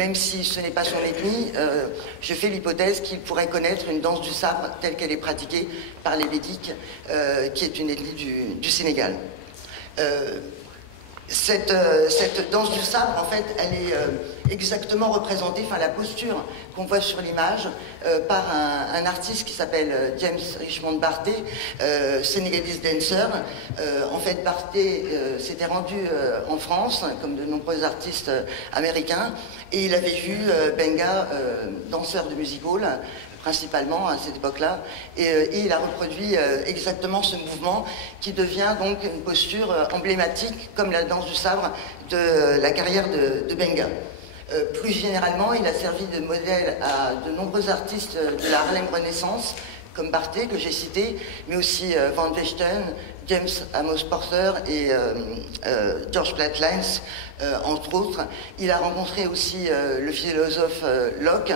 même si ce n'est pas son ethnie, je fais l'hypothèse qu'il pourrait connaître une danse du sabre telle qu'elle est pratiquée par les Bédiques, qui est une ethnie du Sénégal. Cette danse du sabre, en fait, elle est exactement représentée, enfin la posture qu'on voit sur l'image, par un artiste qui s'appelle James Richmond Barthé, Senegalese dancer. En fait, Barthé s'était rendu en France, comme de nombreux artistes américains, et il avait vu Benga, danseur de music hall, principalement à cette époque-là, et il a reproduit exactement ce mouvement qui devient donc une posture emblématique, comme la danse du sabre, de la carrière de Benga. Plus généralement, il a servi de modèle à de nombreux artistes de la Harlem Renaissance, comme Barthé, que j'ai cité, mais aussi Van Vechten, James Amos Porter et George Platt-Lyons, entre autres. Il a rencontré aussi le philosophe Locke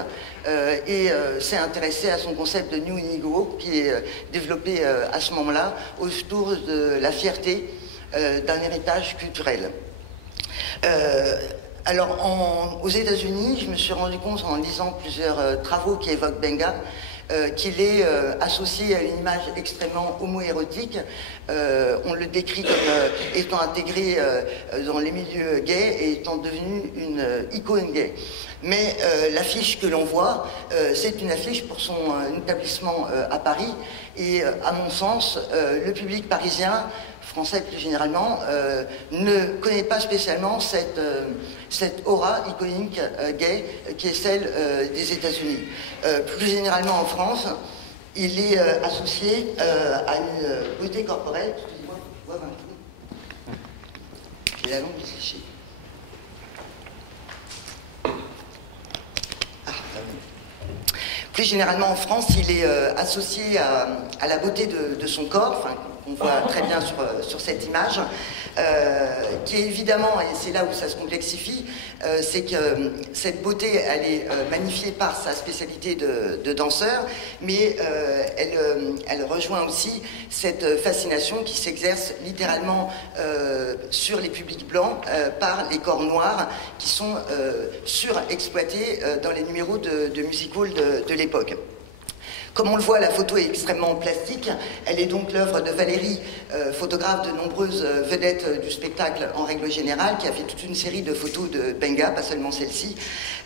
et s'est intéressé à son concept de New Negro, qui est développé à ce moment-là autour de la fierté d'un héritage culturel. Alors, aux États-Unis, je me suis rendu compte en lisant plusieurs travaux qui évoquent Benga, qu'il est associé à une image extrêmement homoérotique. On le décrit comme étant intégré dans les milieux gays et étant devenu une icône gay. Mais l'affiche que l'on voit, c'est une affiche pour son établissement à Paris. Et à mon sens, le public parisien, français plus généralement, ne connaît pas spécialement cette aura iconique gay qui est celle des États-Unis. Plus généralement en France, il est associé à une beauté corporelle. Excusez-moi, faut voir un peu. J'ai la langue séchée. Plus généralement en France, il est associé à la beauté de son corps, enfin, on voit très bien sur cette image, qui est évidemment, et c'est là où ça se complexifie, c'est que cette beauté, elle est magnifiée par sa spécialité de danseur, mais elle rejoint aussi cette fascination qui s'exerce littéralement sur les publics blancs par les corps noirs qui sont surexploités dans les numéros de music hall de l'époque. Comme on le voit, la photo est extrêmement plastique. Elle est donc l'œuvre de Valérie, photographe de nombreuses vedettes du spectacle en règle générale, qui a fait toute une série de photos de Benga, pas seulement celle-ci.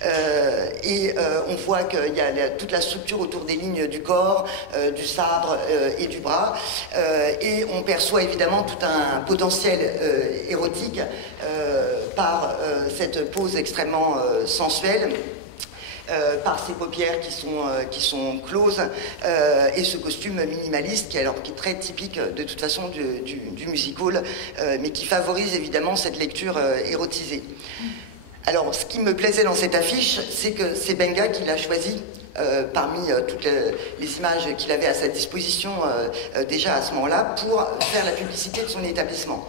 On voit qu'il y a toute la structure autour des lignes du corps, du sabre et du bras. Et on perçoit évidemment tout un potentiel érotique par cette pose extrêmement sensuelle. Par ses paupières qui sont closes et ce costume minimaliste qui est très typique de toute façon du music hall, mais qui favorise évidemment cette lecture érotisée. Alors, ce qui me plaisait dans cette affiche, c'est que c'est Benga qui l'a choisi parmi toutes les images qu'il avait à sa disposition déjà à ce moment-là pour faire la publicité de son établissement.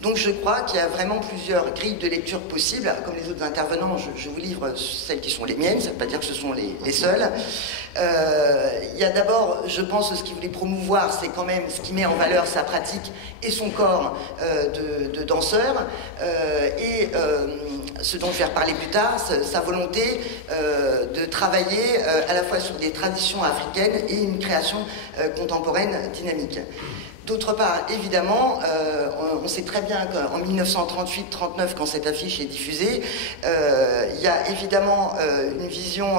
Donc je crois qu'il y a vraiment plusieurs grilles de lecture possibles. Comme les autres intervenants, je vous livre celles qui sont les miennes, ça ne veut pas dire que ce sont les seules. Il y a d'abord, je pense que ce qu'il voulait promouvoir, c'est quand même ce qui met en valeur sa pratique et son corps de danseur, et ce dont je vais reparler plus tard, sa volonté de travailler à la fois sur des traditions africaines et une création contemporaine dynamique. D'autre part, évidemment, on sait très bien qu'en 1938-39, quand cette affiche est diffusée, il y a évidemment une vision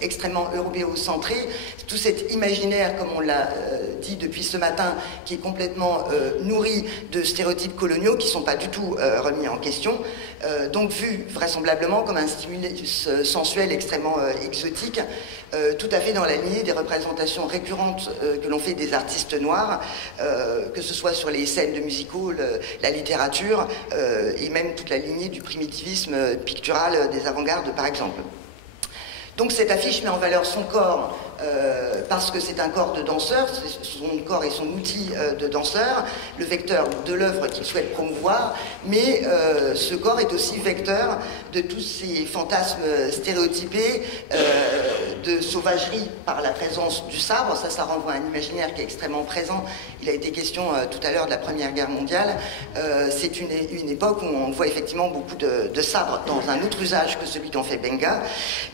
extrêmement européocentrée, tout cet imaginaire, comme on l'a dit depuis ce matin, qui est complètement nourri de stéréotypes coloniaux qui ne sont pas du tout remis en question, donc vu vraisemblablement comme un stimulus sensuel extrêmement exotique, tout à fait dans la lignée des représentations récurrentes que l'on fait des artistes noirs, que ce soit sur les scènes de music hall, la littérature, et même toute la lignée du primitivisme pictural des avant-gardes, par exemple. Donc cette affiche met en valeur son corps parce que c'est un corps de danseur, son corps est son outil de danseur, le vecteur de l'œuvre qu'il souhaite promouvoir, mais ce corps est aussi vecteur de tous ces fantasmes stéréotypés de sauvagerie par la présence du sabre. Ça renvoie à un imaginaire qui est extrêmement présent. Il a été question tout à l'heure de la Première Guerre mondiale. C'est une époque où on voit effectivement beaucoup de sabres dans un autre usage que celui qu'en fait Benga,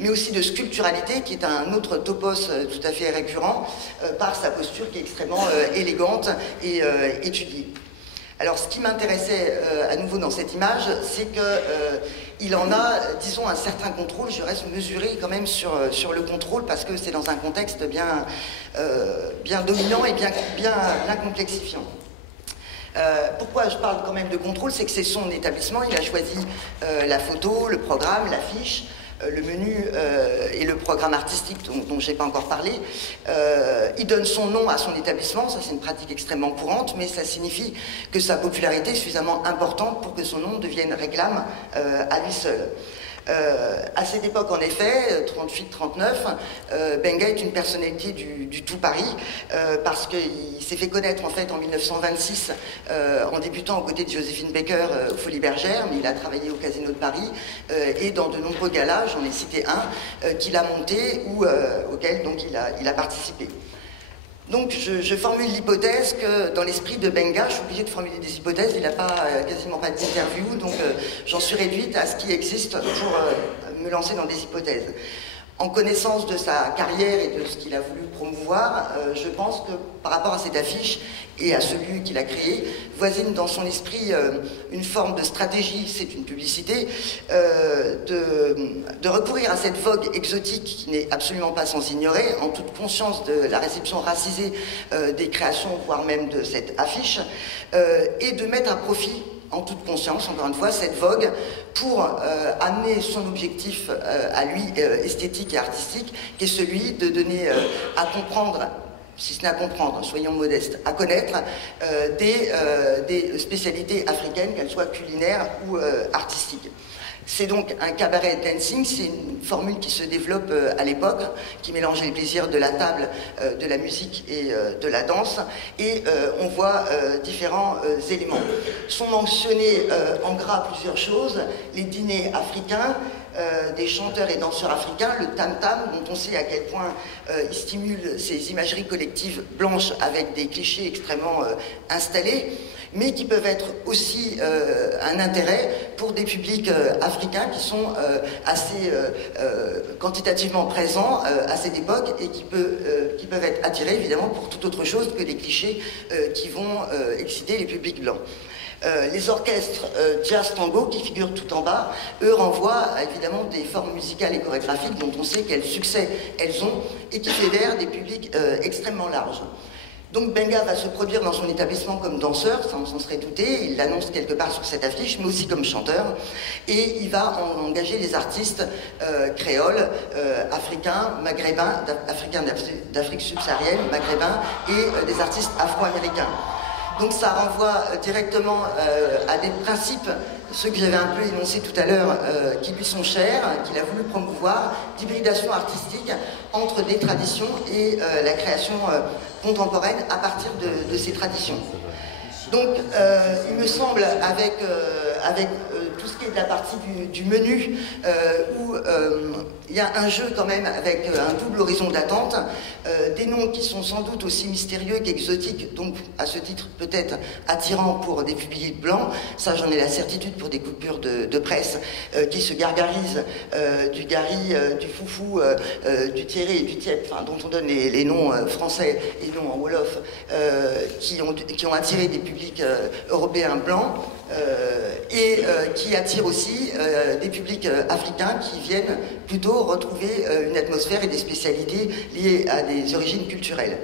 mais aussi de sculpturalité, qui est un autre topos tout à fait récurrent, par sa posture qui est extrêmement élégante et étudiée. Alors, ce qui m'intéressait à nouveau dans cette image, c'est qu'il en a, disons, un certain contrôle. Je reste mesuré quand même sur le contrôle, parce que c'est dans un contexte bien dominant et bien complexifiant. Pourquoi je parle quand même de contrôle? C'est que c'est son établissement. Il a choisi la photo, le programme, l'affiche, le menu et le programme artistique dont je n'ai pas encore parlé. Il donne son nom à son établissement. Ça, c'est une pratique extrêmement courante, mais ça signifie que sa popularité est suffisamment importante pour que son nom devienne réclame à lui seul. À cette époque, en effet, 38-39, Benga est une personnalité du tout Paris, parce qu'il s'est fait connaître en fait en 1926 en débutant aux côtés de Joséphine Baker aux Folies Bergères, mais il a travaillé au Casino de Paris et dans de nombreux galas, j'en ai cité un, qu'il a monté ou auquel donc il a participé. Donc je formule l'hypothèse que dans l'esprit de Benga, je suis obligée de formuler des hypothèses, il n'a quasiment pas d'interview, donc j'en suis réduite à ce qui existe pour me lancer dans des hypothèses. En connaissance de sa carrière et de ce qu'il a voulu promouvoir, je pense que par rapport à cette affiche et à celui qu'il a créé, voisine dans son esprit une forme de stratégie, c'est une publicité, de recourir à cette vogue exotique qui n'est absolument pas sans ignorer, en toute conscience de la réception racisée des créations, voire même de cette affiche, et de mettre à profit, en toute conscience, encore une fois, cette vogue pour amener son objectif à lui esthétique et artistique, qui est celui de donner à comprendre, si ce n'est à comprendre, soyons modestes, à connaître des spécialités africaines, qu'elles soient culinaires ou artistiques. C'est donc un cabaret dancing, c'est une formule qui se développe à l'époque, qui mélangeait les plaisirs de la table, de la musique et de la danse, et on voit différents éléments. Sont mentionnés en gras plusieurs choses, les dîners africains, des chanteurs et danseurs africains, le tam-tam, dont on sait à quel point il stimule ces imageries collectives blanches avec des clichés extrêmement installés, mais qui peuvent être aussi un intérêt pour des publics africains qui sont assez quantitativement présents à cette époque et qui peuvent être attirés évidemment pour toute autre chose que des clichés qui vont exciter les publics blancs. Les orchestres jazz tango qui figurent tout en bas, eux renvoient à, évidemment des formes musicales et chorégraphiques dont on sait quel succès elles ont et qui fédèrent des publics extrêmement larges. Donc Benga va se produire dans son établissement comme danseur, ça on s'en serait douté, il l'annonce quelque part sur cette affiche, mais aussi comme chanteur, et il va engager des artistes créoles, africains, maghrébins, africains d'Afrique subsaharienne, maghrébins, et des artistes afro-américains. Donc ça renvoie directement à des principes, ceux que j'avais un peu énoncés tout à l'heure, qui lui sont chers, qu'il a voulu promouvoir, d'hybridation artistique entre des traditions et la création contemporaine à partir de ces traditions. Donc il me semble, avec tout ce qui est de la partie du menu, où il y a un jeu quand même avec un double horizon d'attente, des noms qui sont sans doute aussi mystérieux qu'exotiques, donc à ce titre peut-être attirants pour des publics blancs, ça j'en ai la certitude pour des coupures de presse qui se gargarisent du Gary, du Foufou, du Thierry et du Tiep, enfin, dont on donne les noms français et noms en Wolof, qui ont attiré des publics européens blancs, et qui attire aussi des publics africains qui viennent plutôt retrouver une atmosphère et des spécialités liées à des origines culturelles.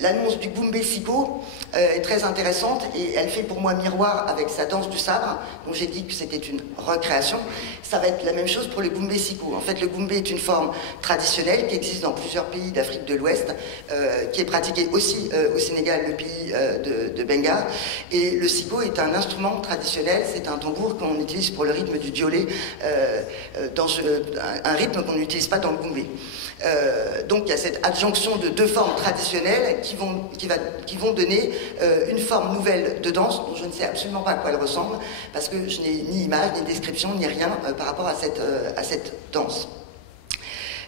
L'annonce du Boumbé Siko est très intéressante et elle fait pour moi miroir avec sa danse du sabre, dont j'ai dit que c'était une recréation. Ça va être la même chose pour le Boumbé Siko. En fait, le Boumbé est une forme traditionnelle qui existe dans plusieurs pays d'Afrique de l'Ouest, qui est pratiquée aussi au Sénégal, le pays de Benga. Et le Siko est un instrument traditionnel, c'est un tambour qu'on utilise pour le rythme du diolé, un rythme qu'on n'utilise pas dans le Boumbé. Donc il y a cette adjonction de deux formes traditionnelles qui vont donner une forme nouvelle de danse dont je ne sais absolument pas à quoi elle ressemble parce que je n'ai ni image, ni description, ni rien par rapport à cette danse.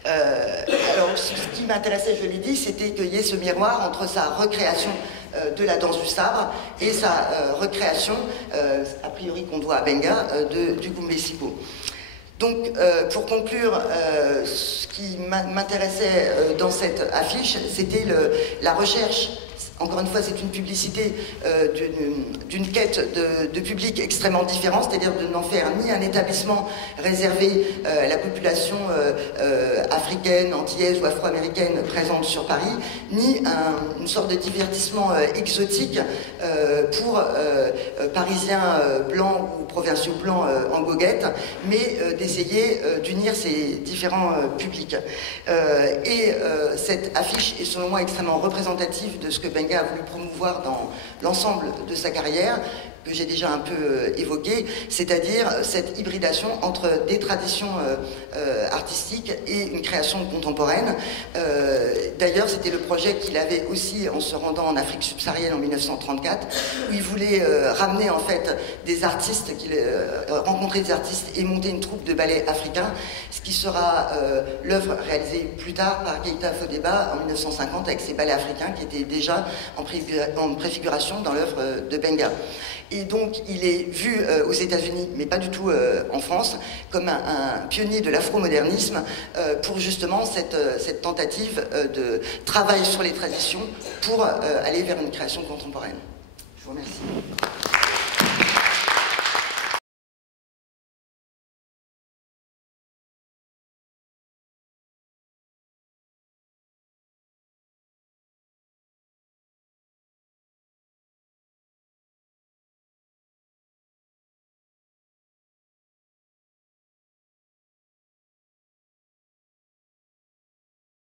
Alors, ce qui m'intéressait, je l'ai dit, c'était qu'il y ait ce miroir entre sa recréation de la danse du sabre et sa recréation, a priori qu'on doit à Benga, du Gumbe Sipo. Donc, pour conclure, ce qui m'intéressait dans cette affiche, c'était la recherche. Encore une fois, c'est une publicité d'une quête de public extrêmement différent, c'est-à-dire de n'en faire ni un établissement réservé à la population africaine, antillaise ou afro-américaine présente sur Paris, ni une sorte de divertissement exotique pour Parisiens blancs ou provinciaux blancs en goguette, mais d'essayer d'unir ces différents publics. Cette affiche est selon moi extrêmement représentative de ce que Benga a voulu promouvoir dans l'ensemble de sa carrière, que j'ai déjà un peu évoqué, c'est-à-dire cette hybridation entre des traditions artistiques et une création contemporaine. D'ailleurs, c'était le projet qu'il avait aussi en se rendant en Afrique subsaharienne en 1934, où il voulait ramener en fait des artistes, rencontrer des artistes et monter une troupe de ballet africain, ce qui sera l'œuvre réalisée plus tard par Keïta Fodeba en 1950 avec ses ballets africains qui étaient déjà en préfiguration dans l'œuvre de Benga. Et donc, il est vu aux États-Unis, mais pas du tout en France, comme un pionnier de l'afro-modernisme pour justement cette tentative de travail sur les traditions pour aller vers une création contemporaine. Je vous remercie.